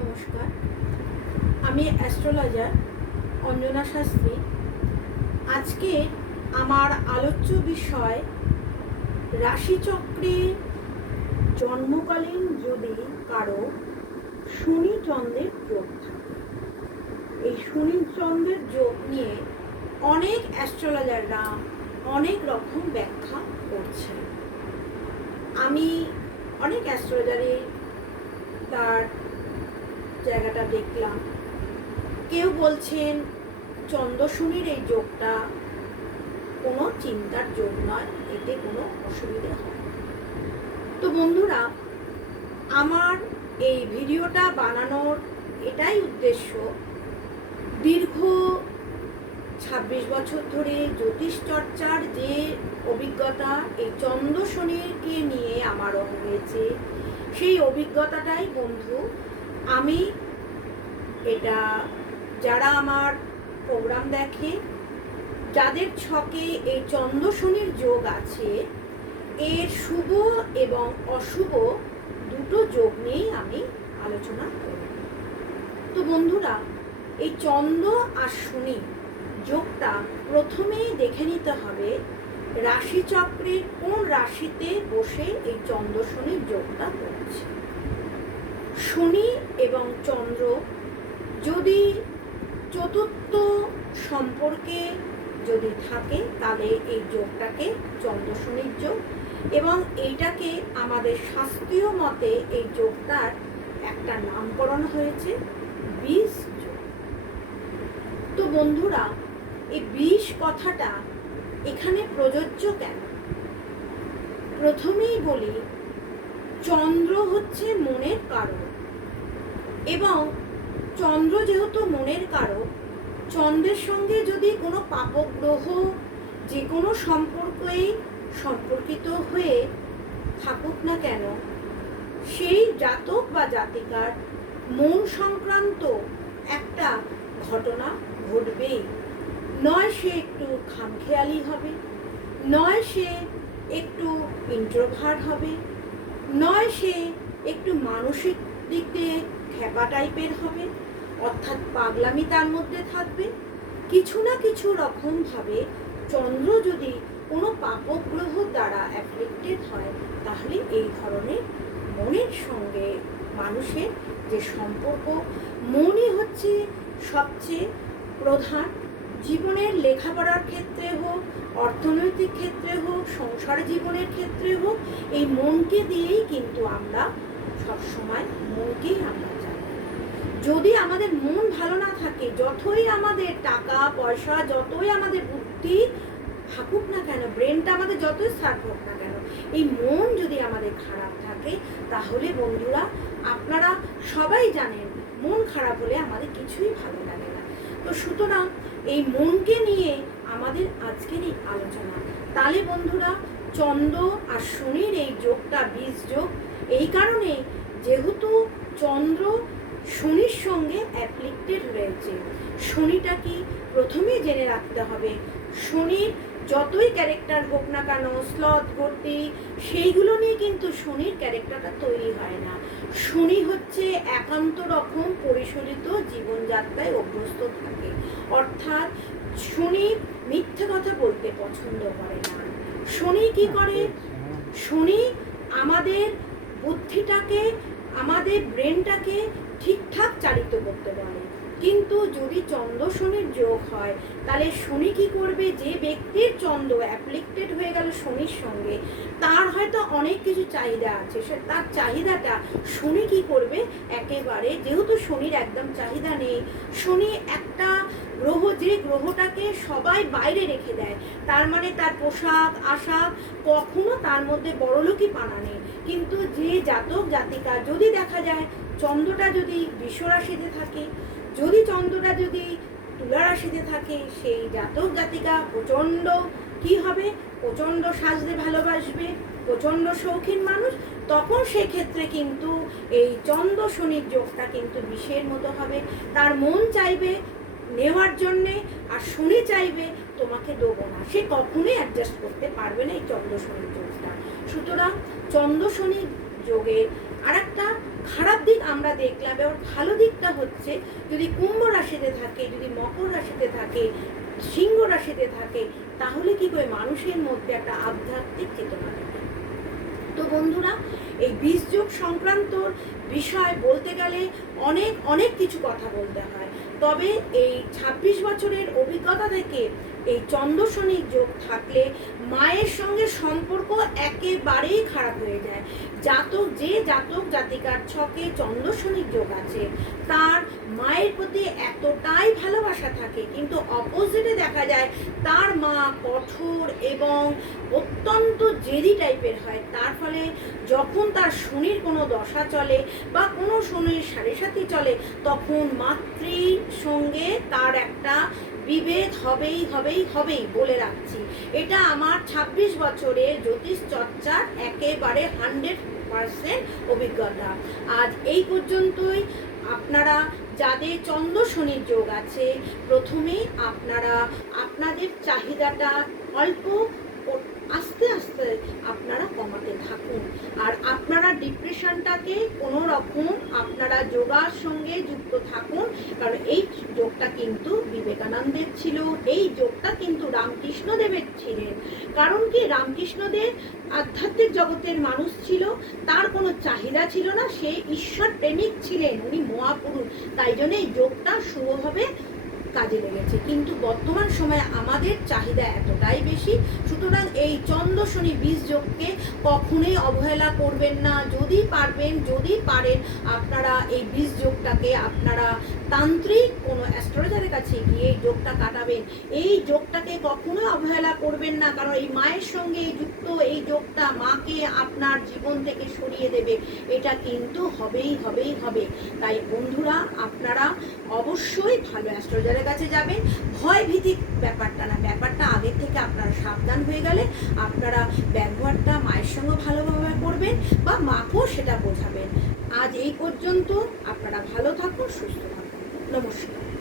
নমস্কার। আমি অ্যাস্ট্রোলজার অঞ্জনা শাস্ত্রী। আজকে আমার আলোচ্য বিষয় রাশিচক্রে জন্মকালীন যদি কারো শনি চন্দ্রের যোগ থাকে। এই শনি চন্দ্রের যোগ নিয়ে অনেক অ্যাস্ট্রোলজাররা অনেক রকম ব্যাখ্যা করছে। আমি অনেক অ্যাস্ট্রোলজারে তার জায়গাটা দেখলাম। কেউ বলছেন চন্দ্র শনির এই যোগটা কোনো চিন্তার যোগ নয়, এতে কোনো অসুবিধে হয় না। তো বন্ধুরা, আমার এই ভিডিওটা বানানোর এটাই উদ্দেশ্য, দীর্ঘ 26 বছর ধরে জ্যোতিষ চর্চার যে অভিজ্ঞতা এই চন্দ্র শনিকে নিয়ে আমারও হয়েছে, সেই অভিজ্ঞতাটাই বন্ধু আমি এটা যারা আমার প্রোগ্রাম দেখে, যাদের ছকে এই চন্দ্র শনির যোগ আছে, এর শুভ এবং অশুভ দুটো যোগ নিয়েই আমি আলোচনা করি। তো বন্ধুরা, এই চন্দ্র আর শনি যোগটা প্রথমেই দেখে নিতে হবে রাশিচক্রের কোন রাশিতে বসে এই চন্দ্র শনির যোগটা পড়ছে। শনি এবং চন্দ্র যদি চতুর্থ সম্পর্কে যদি থাকে, তাহলে এই যোগটাকে চন্দ্র শনির যোগ, এবং এইটাকে আমাদের শাস্ত্রীয় মতে এই যোগটার একটা নামকরণ হয়েছে বিষ যোগ। তো বন্ধুরা, এই বিষ কথাটা এখানে প্রযোজ্য কেন? প্রথমেই বলি, চন্দ্র হচ্ছে মনের কারক, এবং চন্দ্র যেহেতু মনের কারক, চন্দ্রের সঙ্গে যদি কোনো পাপগ্রহ যে কোনো সম্পর্কেই সম্পর্কিত হয়ে থাকুক না কেন, সেই জাতক বা জাতিকার মন সংক্রান্ত একটা ঘটনা ঘটবেই। নয় সে একটু খামখেয়ালি হবে, নয় সে একটু ইন্ট্রোভার্ট হবে, নয় সে একটু মানসিক দিক দিয়ে খ্যাপা টাইপের হবে, অর্থাৎ পাগলামি তার মধ্যে থাকবে। কিছু না কিছু রকমভাবে চন্দ্র যদি কোনো পাপগ্রহ দ্বারা অ্যাফ্লিক্টেড হয়, তাহলে এই ধরনের মনের সঙ্গে মানুষের যে সম্পর্ক, মনই হচ্ছে সবচেয়ে প্রধান। জীবনের লেখাপড়ার ক্ষেত্রে হোক, অর্থনৈতিক ক্ষেত্রে হোক, সংসার জীবনের ক্ষেত্রে হোক, এই মনকে দিয়েই কিন্তু আমরা সবসময় মনকেই আমরা চাই। যদি আমাদের মন ভালো না থাকে, যতই আমাদের টাকা পয়সা, যতই আমাদের বুদ্ধি থাকুক না কেন, ব্রেনটা আমাদের যতই শার্প হোক না কেন, এই মন যদি আমাদের খারাপ থাকে, তাহলে বন্ধুরা আপনারা সবাই জানেন মন খারাপ হলে আমাদের কিছুই ভালো লাগে না। তো সুতরাং এই মনকে নিয়ে আমাদের আজকের এই আলোচনা। তাহলে বন্ধুরা, চন্দ্র আর শনির এই যোগটা বিষ যোগ এই কারণে, যেহেতু চন্দ্র শনির সঙ্গে অ্যাপ্লিক্টেড রয়েছে। শনিটা কি প্রথমে জেনে রাখতে হবে, শনির যতই ক্যারেক্টার হোক না কেন, স্লথ গতি, সেইগুলো নিয়ে কিন্তু শনির ক্যারেক্টারটা তৈরি হয় না। শনি হচ্ছে একান্ত রকম পরিশোধিত জীবনযাত্রায় অভ্যস্ত থাকে, অর্থাৎ শনি মিথ্যে কথা বলতে পছন্দ করে না। শনি কি করে? শনি আমাদের বুদ্ধিটাকে, আমাদের ব্রেনটাকে ঠিকঠাক চালিত করতে পারে। কিন্তু যদি চন্দ্র শনির যোগ হয়, তাহলে শনি কি করবে? যে ব্যক্তির চন্দ্র অ্যাপ্লিক্টেড হয়ে গেল শনির সঙ্গে, তার হয়তো অনেক কিছু চাহিদা আছে, সে তার চাহিদাটা শনি কি করবে? একেবারে, যেহেতু শনির একদম চাহিদা নেই, শনি একটা গ্রহ, যে গ্রহটাকে সবাই বাইরে রেখে দেয়, তার মানে তার পোশাক আশাক কখনো তার মধ্যে বড়লোকি পানা নেই। কিন্তু যে জাতক জাতিকা, যদি দেখা যায় চন্দ্রটা যদি বৃষ রাশিতে থাকে, যদি চন্দ্রটা যদি তুলা রাশিতে থাকে, সেই জাতক জাতিকা প্রচণ্ড কি হবে? প্রচণ্ড সাজতে ভালোবাসবে, প্রচণ্ড শৌখিন মানুষ। তখন সেক্ষেত্রে কিন্তু এই চন্দ্র শনির যোগটা কিন্তু বিষের মতো হবে। তার মন চাইবে নেওয়ার জন্যে, আর শনি চাইবে তোমাকে দেবো না। সে কখনোই অ্যাডজাস্ট করতে পারবে না এই চন্দ্র শনির যোগটা। সুতরাং চন্দ্র শনির যোগের আর একটা খারাপ দিক আমরা দেখলাম। এবার ভালো দিকটা হচ্ছে, যদি কুম্ভ রাশিতে থাকে, যদি মকর রাশিতে থাকে, সিংহ রাশিতে থাকে, তাহলে কি করে মানুষের মধ্যে একটা আধ্যাত্মিক চেতনা থাকে। তো বন্ধুরা, এই বীজযোগ সংক্রান্ত বিষয় বলতে গেলে অনেক অনেক কিছু কথা বলতে হয়। তবে এই 26 বছরের অভিজ্ঞতা থেকে এই চন্দ্র শনি যোগ থাকলে মায়ের সঙ্গে সম্পর্ক একেবারেই খারাপ হয়ে যায়। জাতক জাতিকার ছকে চন্দ্র শনি যোগ আছে, তার মায়ের প্রতি এতটাই ভালোবাসা থাকে, কিন্তু অপোজিটে দেখা যায় তার মা কঠোর এবং অত্যন্ত জেদি টাইপের হয়। তার ফলে যখন তার শনির কোনো দশা চলে বা কোনো শনির সাড়ে সাথী চলে, তখন মাতৃর সঙ্গে তার একটা বিভেদ হবেই বলে রাখছি। এটা আমার 26 বছরের জ্যোতিষ চর্চার একেবারে 100% অভিজ্ঞতা। আজ এই পর্যন্তই। আপনারা যাদের চন্দ্র শনির যোগ আছে, প্রথমে আপনারা আপনাদের চাহিদাটা অল্প আস্তে আস্তে আপনারা কমাতে থাকুন। আর আপনারা ডিপ্রেশনটাকে কোনো রকম আপনারা যোগার সঙ্গে যুক্ত থাকুন, কারণ এই যোগটা কিন্তু বিবেকানন্দের ছিল, এই যোগটা কিন্তু রামকৃষ্ণদেবের ছিলেন। কারণ কি, রামকৃষ্ণদেব আধ্যাত্মিক জগতের মানুষ ছিল, তার কোনো চাহিদা ছিল না, সে ঈশ্বর প্রেমিক ছিলেন, উনি মহাপুরুষ, তাই জন্য এই যোগটা শুভভাবে কাজে লেগেছে। কিন্তু বর্তমান সময়ে আমাদের চাহিদা এতটাই বেশি, সুতরাং এই চন্দ্র শনি বীজ যোগকে কখনোই অবহেলা করবেন না। যদি পারেন আপনারা এই বীজ যোগটাকে আপনারা তান্ত্রিক কোনো অ্যাস্ট্রোলজারের কাছে গিয়ে এই যোগটা কাটাবেন। এই যোগটাকে কখনোই অবহেলা করবেন না, কারণ এই মায়ের সঙ্গে যুক্ত এই যোগটা মাকে আপনার জীবন থেকে সরিয়ে দেবে, এটা কিন্তু হবেই হবে। তাই বন্ধুরা, আপনারা অবশ্যই ভালো অ্যাস্ট্রোলজারের কাছে যাবেন। ভয় ভীতি ব্যাপারটা না, ব্যাপারটা আগের থেকে আপনারা সাবধান হয়ে গেলে আপনারা ব্যবহারটা মায়ের সঙ্গে ভালোভাবে করবেন বা মাকেও সেটা বোঝাবেন। আজ এই পর্যন্ত। আপনারা ভালো থাকুন, সুস্থ থাকুন। নমস্কার।